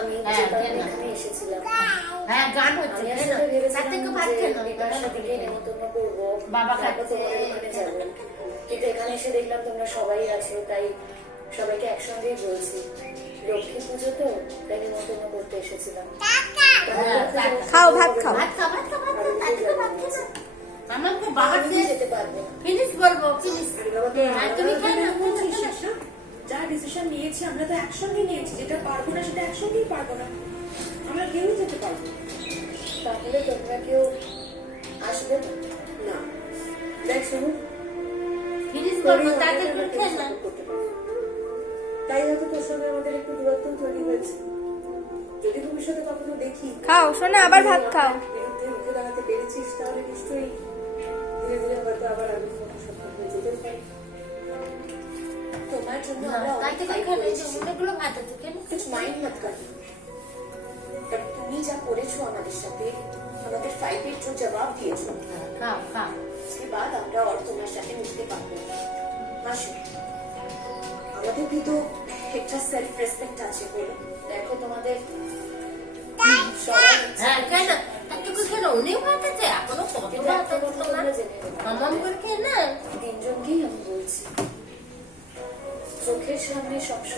আমি হ্যাঁ, এখানে এসেছিলাম। হ্যাঁ, গান হচ্ছে, আমি খেলো। আসলে ভেবেছিলাম তার থেকে ভাত যে খেলো, বিপাশা দিকে নেমন্তন্ন করবো, বাবা তারপর খাচ্ছে। তোমাদের ওখানে যাবো। কিন্তু এখানে এসে দেখলাম তোমরা সবাই আছো, তাই সবাইকে একসঙ্গেই বলছি। লক্ষ্মী পুজো তো, তাই নেমন্তন্ন করতে এসেছিলাম। খাও, ভাত খাও। ভাত খাও, ভাত খাও, ভাত খাও, তার থেকে ভাত খেলো। আমার তো বাবা আমি যেতে পারবো না। ফিনিশ করবো, ফিনিশ। আরে বাবা, তো আর তুমি আমরা খাই না, বলছিস না? যা ডিসিশন নিয়েছি আমরা তো একসঙ্গে নিয়েছি, যেটা পারবো না সেটা একসঙ্গেই পারবো না, আমরা কেউই যেতে পারবো না। তাহলে তোমরা কেউ আসবে না? না, দেখ শুনুন, ফিনিশ করবো, তাদের করে খেল না। তাই হয়তো তোর সঙ্গে আমাদের একটু দূরত্ব তৈরি হয়েছে। যদি ভবিষ্যতে কখনো দেখি খাও সোনা, আবার ভাত খাও। বিরুদ্ধে রুখে দাঁড়াতে পেরেছিস, তাহলে নিশ্চয়ই ধীরে ধীরে হয়তো আবার আগের মতো সফল হয়ে যেতে পারি। তোমার জন্য আমরা তার অনেক থেকে fight খেলো, করেছি। অনেকগুলো ভাত আছে, খেলো। कुछ माइंड मत कर। पर তুমি যা করেছো আমাদের সাথে, আমাদের ফাইটের जो जवाब দিয়েছো, খাও, খাও। उसके बाद আমরা আর তোমার সাথে মিশতে পারবো না। আসো, আমাদের কি তো একটা সেলফ রেসপেক্ট আছে বলো? দেখো তোমাদের সবাই হ্যাঁ, খেলো। তার থেকে খেলো, অনেক ভাত আছে, এখনো